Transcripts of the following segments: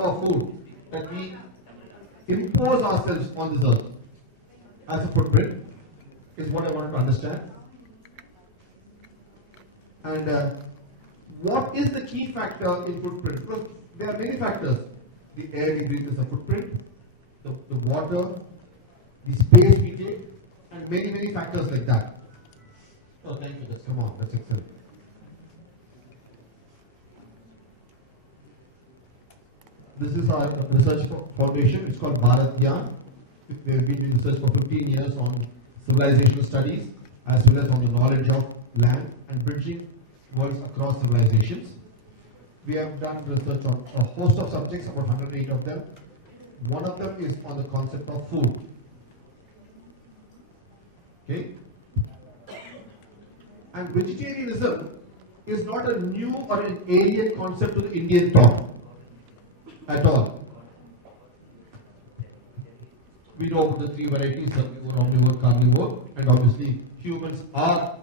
our food that we impose ourselves on this earth as a footprint is what I want to understand. And what is the key factor in footprint? Because there are many factors. The air we breathe is a footprint, the water, the space we take, and many factors like that. Oh, thank you. Come on, that's excellent. This is our research foundation. It's called Bharat Gyan. We have been doing research for 15 years on civilizational studies as well as on the knowledge of land and bridging worlds across civilizations. We have done research on a host of subjects, about 108 of them. One of them is on the concept of food. Okay? And vegetarianism is not a new or an alien concept to the Indian thought at all. We know about the three varieties, herbivore, omnivore, carnivore, and obviously humans are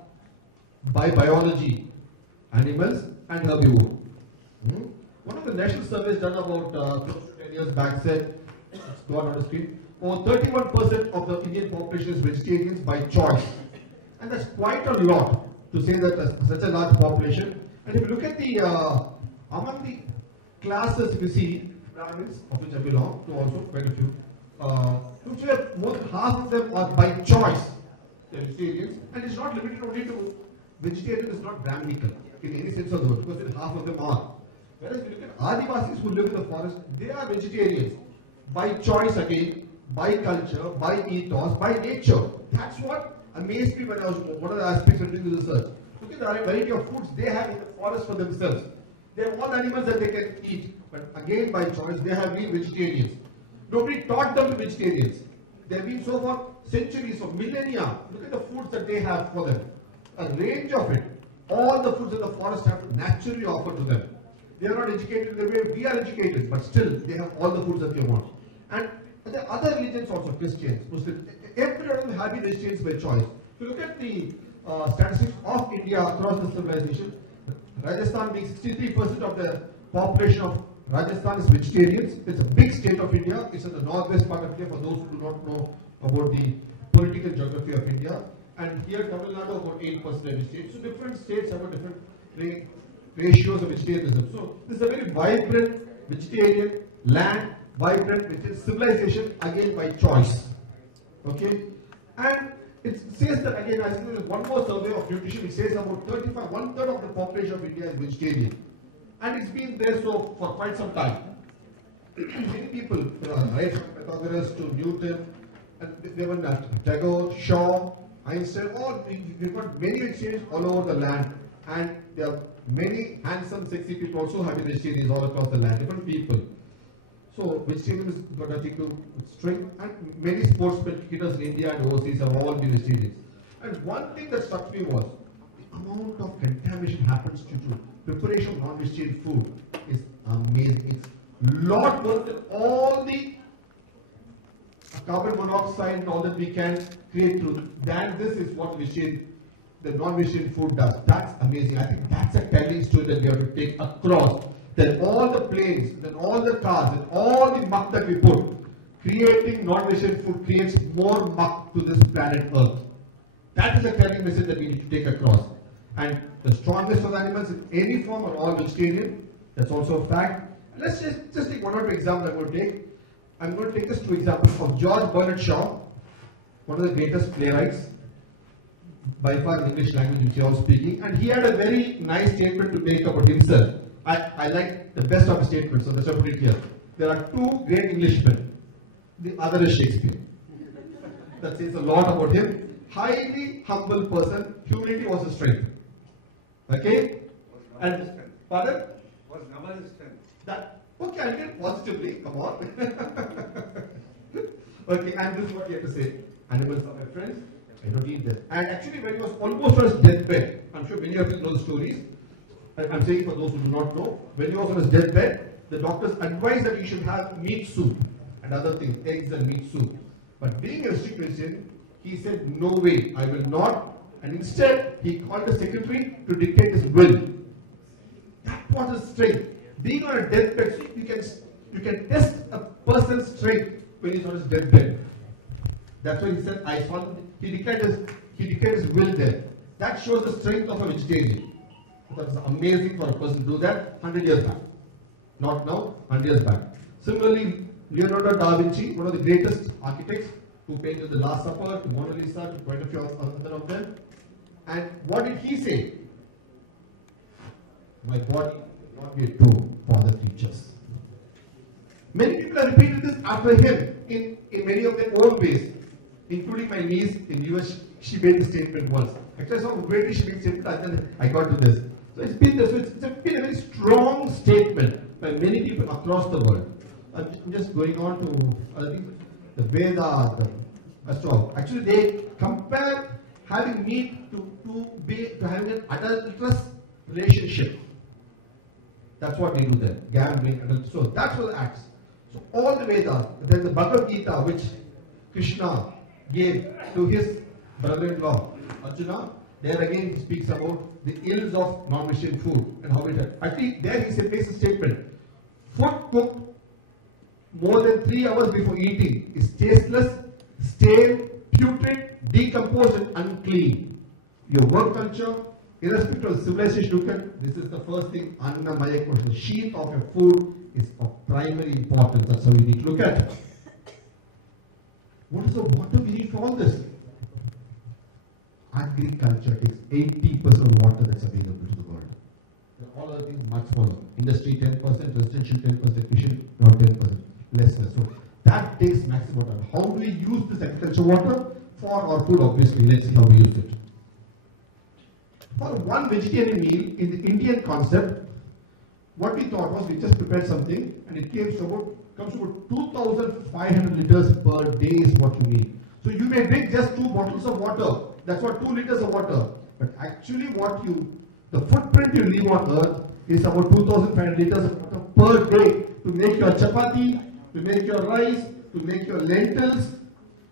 by biology animals and herbivore. One of the national surveys done about close to 10 years back said, it's gone on the screen, over 31% of the Indian population is vegetarians by choice. And that's quite a lot to say that such a large population. And if you look at the, among the classes, if you see, Brahmins, of which I belong to also, quite a few, more than half of them are by choice, they're vegetarians. And it's not limited only to vegetarian, is not Brahminical in any sense of the word, because half of them are. Whereas if you look at Adivasis who live in the forest, they are vegetarians by choice again, by culture, by ethos, by nature. That's what amazed me when I was one of the aspects of doing the research. Look at the variety of foods they have in the forest for themselves. They have all the animals that they can eat, but again by choice they have been vegetarians. Nobody taught them to be vegetarians. They have been so for centuries, for millennia. Look at the foods that they have for them. A range of it. All the foods in the forest have to naturally offer to them. They are not educated in the way we are educated, but still they have all the foods that they want. And the other religions also, Christians, Muslims, every one of them have been vegetarians by choice. If you look at the statistics of India across the civilization, Rajasthan being 63% of the population of Rajasthan is vegetarians. It's a big state of India. It's in the northwest part of India for those who do not know about the political geography of India. And here Tamil Nadu about 8% vegetarian. So different states have a different ratios of vegetarianism. So this is a very vibrant vegetarian land, vibrant vegetarian civilization again by choice. Okay? And it says that again, as one more survey of nutrition, it says about 1/3 of the population of India is vegetarian. And it's been there so for quite some time. Many people, right from Pythagoras to Newton, and they were Tagore, Shaw, Einstein, we've got many vegetarians all over the land. And there are many handsome, sexy people also having vegetarians all across the land, different people. So vegetarian has got nothing to do with strength, and many sports cricketers in India and overseas have all been vegetarians. And one thing that struck me was the amount of contamination happens due to preparation of non-vegetarian food is amazing. It's a lot worse than all the carbon monoxide and all that we can create through. Than this is what the non-vegetarian food does. That's amazing. I think that's a telling story that we have to take across. That all the planes, then all the cars, and all the muck that we put, creating non-vegetarian food creates more muck to this planet Earth. That is a telling message that we need to take across. And the strongest of the animals in any form are all vegetarian. That's also a fact. Let's just take one or two examples I'm going to take. I'm going to take just two examples of George Bernard Shaw, one of the greatest playwrights by far in English language which you are all speaking, and he had a very nice statement to make about himself. I like the best of the statements, so that's why I put it here. There are two great Englishmen. The other is Shakespeare. That says a lot about him. Highly humble person. Humility was his strength. Okay? And pardon? Was never his strength. That okay, I'll get positively. Come on. Okay, and this is what he had to say. Animals are my friends. I don't eat them. And actually, when he was almost on his deathbed, I'm sure many of you know the stories. I'm saying for those who do not know, when he was on his deathbed, the doctors advised that he should have meat soup and other things, eggs and meat soup. But being a strict Christian, he said, no way, I will not. And instead, he called the secretary to dictate his will. That was his strength. Being on a deathbed, so You can test a person's strength when he's on his deathbed. That's why he said, I saw, he declared his will there. That shows the strength of a vegetarian. That's amazing for a person to do that 100 years back. Not now, 100 years back. Similarly, Leonardo da Vinci, one of the greatest architects, who painted the Last Supper, to Mona Lisa, to quite a few other of them. And what did he say? My body will not be a tomb for other creatures. Many people have repeated this after him in many of their own ways, including my niece in US. She made the statement once. Actually, I saw where she made the statement, and then I got to this. So it's been this. So it's been a very strong statement by many people across the world. I'm just going on to other things. The Vedas, the astrology. Actually, they compare having meat to having an adulterous relationship. That's what they do there. Gambling, adultery. So that's what the acts. So all the Vedas. There's the Bhagavad Gita, which Krishna gave to his brother-in-law Arjuna. There again he speaks about the ills of non-vegetarian food and how it. Actually, there he makes a statement. Food cooked more than 3 hours before eating is tasteless, stale, putrid, decomposed, and unclean. Your work culture, irrespective of civilization, look at this is the first thing. Annamaya kosha. The sheath of your food is of primary importance. That's how you need to look at it. What is the water we need for all this? Agriculture takes 80% of the water that's available to the world. All other things much smaller. Industry 10%, residential 10%, fishing not 10%, less. So that takes maximum water. How do we use this agriculture water? For our food, obviously. Let's see how we use it. For one vegetarian meal in the Indian concept, what we thought was we just prepared something and it comes to about 2,500 liters per day is what you need. So you may drink just 2 bottles of water. That's what 2 liters of water. But actually the footprint you leave on earth is about 2,500 liters of water per day to make your chapati, to make your rice, to make your lentils,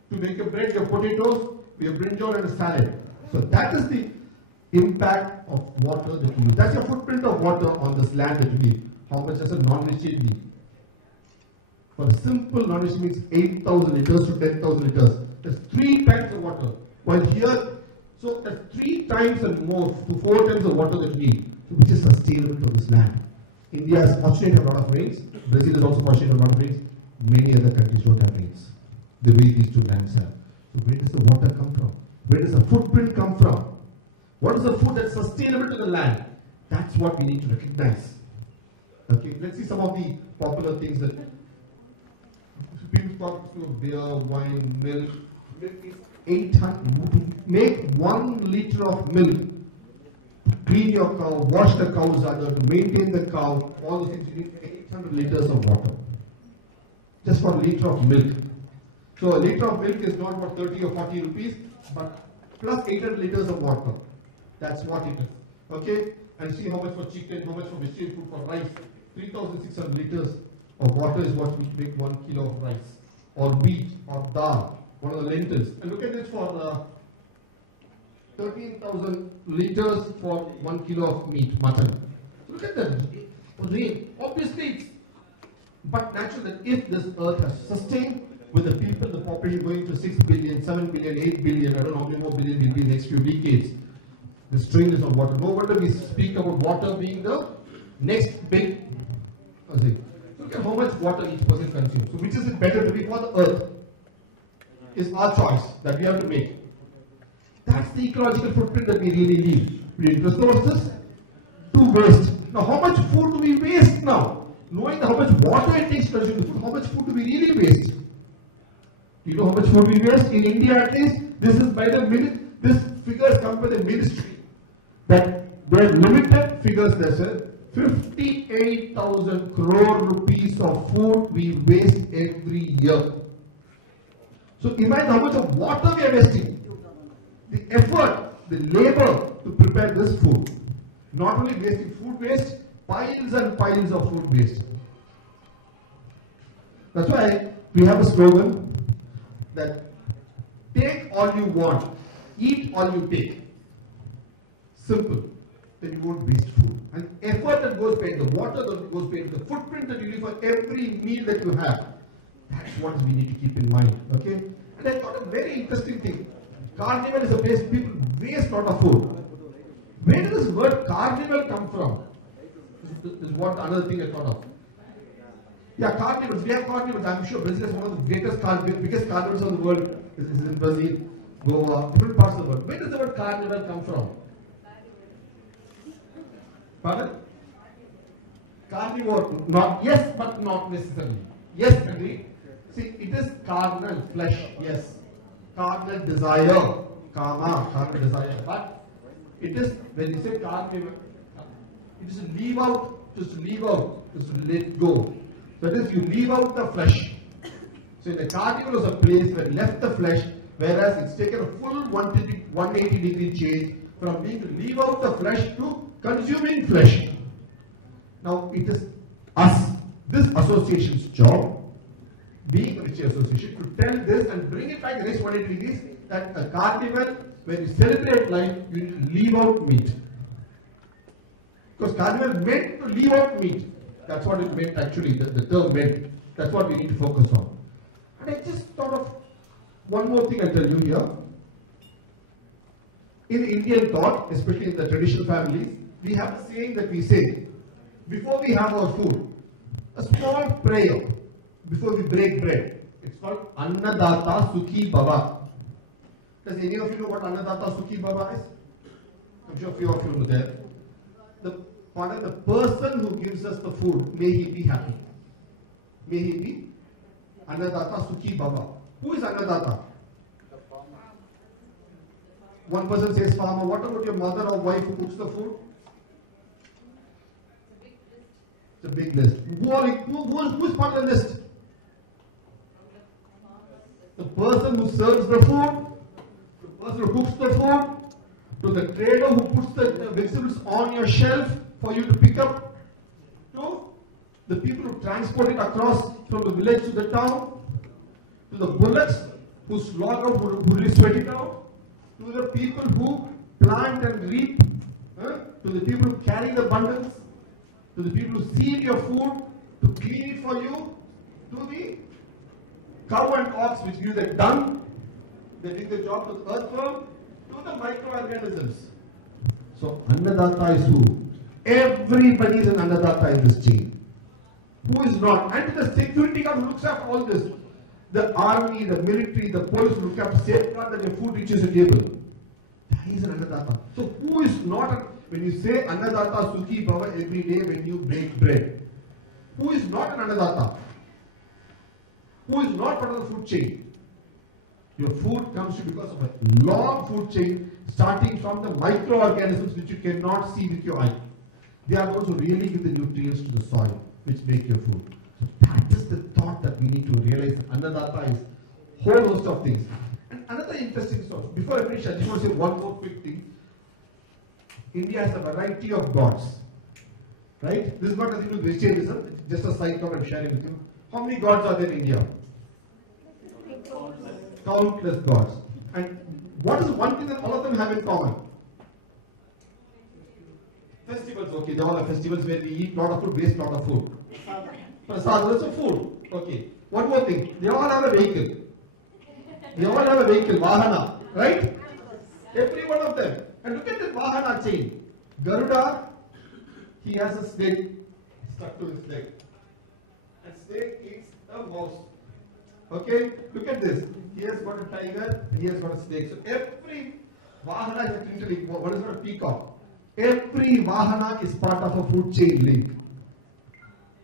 to make your bread, your potatoes, your brinjal and a salad. So that is the impact of water that you use. That's your footprint of water on this land that you need. How much does a non-vegetarian need? For a simple non-vegetarian means 8,000 liters to 10,000 liters. That's 3 times the water. While here, so that's 3 times and more to 4 times the water that we need, which is sustainable to this land. India is fortunate to have a lot of rains. Brazil is also fortunate to have a lot of rains. Many other countries don't have rains the way these 2 lands have. So where does the water come from? Where does the footprint come from? What is the food that's sustainable to the land? That's what we need to recognize. Okay, let's see some of the popular things that people talk to: beer, wine, milk. Milk is 800. Make 1 liter of milk to clean your cow, wash the cow's udder, to maintain the cow. All those things you need 800 liters of water just for a liter of milk. So a liter of milk is not about 30 or 40 rupees, but plus 800 liters of water. That's what it is. Okay? And see how much for chicken, how much for vegetarian food, for rice. 3,600 liters of water is what we make 1 kilo of rice, or wheat, or dal, one of the lentils. And look at this for 13,000 liters for 1 kilo of meat, mutton. So look at that rate. Obviously, it's but natural that if this earth has sustained with the people, the population going to 6 billion, 7 billion, 8 billion, I don't know how many more billion will be in the next few decades. The strain is on water. No wonder we speak about water being the next big thing. Look at how much water each person consumes. So which is it better to be for the earth? Is our choice that we have to make. That's the ecological footprint that we really leave. We need resources to waste. Now how much food do we waste now? Knowing how much water it takes to consume the food, how much food do we really waste? Do you know how much food we waste? In India at least, this is by the minute, this figures come by the ministry. That there are limited figures there, sir. 58,000 crore rupees of food we waste every year. So imagine how much of water we are wasting. The effort, the labor to prepare this food. Not only wasting food waste, piles and piles of food waste. That's why we have a slogan that take all you want, eat all you take. Simple. Then you won't waste food. and effort that goes paid, the water that goes paid, the footprint that you leave for every meal that you have. That's what we need to keep in mind. Okay? And I got a very interesting thing. Carnival is a place people waste a lot of food. Where does this word carnival come from? This is what another thing I thought of. Yeah, carnivals. We have carnivals. I'm sure Brazil is one of the biggest carnivals of the world. Is in Brazil, Goa, different parts of the world. Where does the word carnival come from? Pardon? Carnivore. Not yes, but not necessarily. Yes, agree. See, it is carnal, flesh. Yes, carnal desire, karma, carnal desire. But it is when you say carnival, it is to leave out, just to leave out, just to let go. That is, you leave out the flesh. So in the carnival is a place where you left the flesh, whereas it's taken a full 180 degree change from being to leave out the flesh to consuming flesh. Now it is us, this association's job, being a Rishi Association, to tell this and bring it back the next 180 degrees, that a carnival, when you celebrate life, you need to leave out meat. Because carnival meant to leave out meat. That's what it meant actually, the term meant. That's what we need to focus on. And I just thought of one more thing I'll tell you here. In Indian thought, especially in the traditional families, we have a saying that we say, before we have our food, a small prayer, before we break bread. It's called Annadata Sukhi Bhava. Does any of you know what Annadata Sukhi Bhava is? I'm sure a few of you know that. The person who gives us the food, may he be happy. May he be Annadata Sukhi Bhava. Who is Annadata? The farmer. One person says farmer. What about your mother or wife who cooks the food? It's a big list. Who is part of the list? The person who serves the food, the person who cooks the food, to the trader who puts the vegetables on your shelf for you to pick up, to the people who transport it across from the village to the town, to the bullocks who slaughter, who really sweat it out, to the people who plant and reap, to the people who carry the bundles, to the people who seed your food, to clean it for you, to the cow and ox which give the dung, they did the job to the earthworm, to the microorganisms. So Annadata is who? Everybody is an Annadata in this chain. Who is not? And the security guard who looks after all this. The army, the military, the police who look after safeguard that your food reaches the table. He is an Annadata. So who is not, when you say Annadata Sukhi Bhava every day when you bake bread, who is not an Annadata? Who is not part of the food chain? Your food comes to you because of a long food chain starting from the microorganisms which you cannot see with your eye. They are those who really give the nutrients to the soil which make your food. So that is the thought that we need to realize. Annadata is a whole host of things. And another interesting thought. Before I finish, I just want to say one more quick thing. India has a variety of gods. Right? This is not nothing to do with vegetarianism. It's just a side thought I'm sharing with you. How many gods are there in India? Countless gods. And what is one thing that all of them have in common? Festivals, okay, they all have festivals where we eat a lot of food, waste a lot of food. Prasad, that's a food. Okay. One more thing, they all have a vehicle. They all have a vehicle, Vahana, right? Every one of them. And look at the Vahana chain. Garuda, he has a snake stuck to his leg. And snake eats a mouse. Okay, look at this. He has got a tiger, and he has got a snake. So every Vahana is literally, what is called a peacock. Every Vahana is part of a food chain link.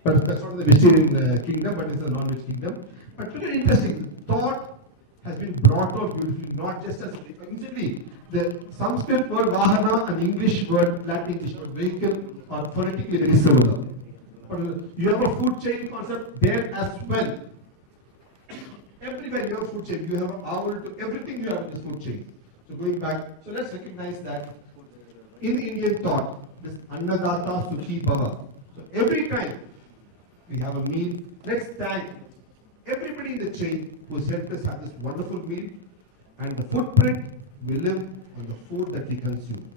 But that's not the vegetarian kingdom, but it's a non-veg kingdom. But look at interesting. Thought has been brought out beautifully, not just as instantly. The Sanskrit word Vahana and English word, Latin English word vehicle are phonetically very similar. But you have a food chain concept there as well. Everywhere you have food chain, you have an owl to everything you have in this food chain. So going back, so let's recognize that in Indian thought, this Annadata Sukhi Bhava. So every time we have a meal, let's thank everybody in the chain who has helped us have this wonderful meal, and the footprint we live on the food that we consume.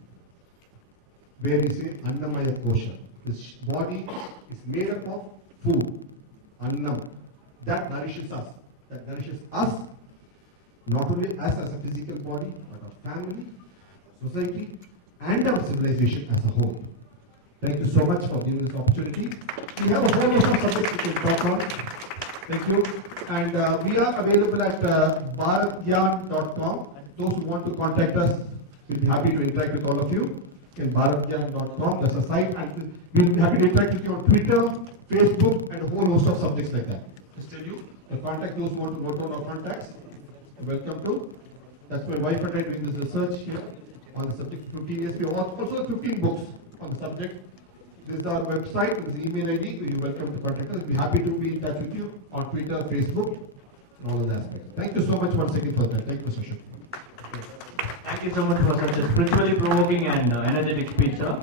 where we say Annamaya Kosha. This body is made up of food, Annam, that nourishes us. That nourishes us, not only us as a physical body, but our family, our society, and our civilization as a whole. Thank you so much for giving this opportunity. We have a whole lot of subjects we can talk on. Thank you. And we are available at bharatgyan.com. Those who want to contact us, we'll be happy to interact with all of you. In bharatgyan.com, there's a site, and we'll be happy to interact with you on Twitter, Facebook, and a whole host of subjects like that. Just tell you, contact those who want to note down our contacts. Welcome to. That's my wife and I doing this research here on the subject. 15 years. We have also 15 books on the subject. This is our website, this is email ID. You're welcome to contact us. We'll be happy to be in touch with you on Twitter, Facebook, and all of the aspects. Thank you so much once again for that. Thank you, Mr. Shah. Thank you so much for such a spiritually provoking and energetic speech, sir.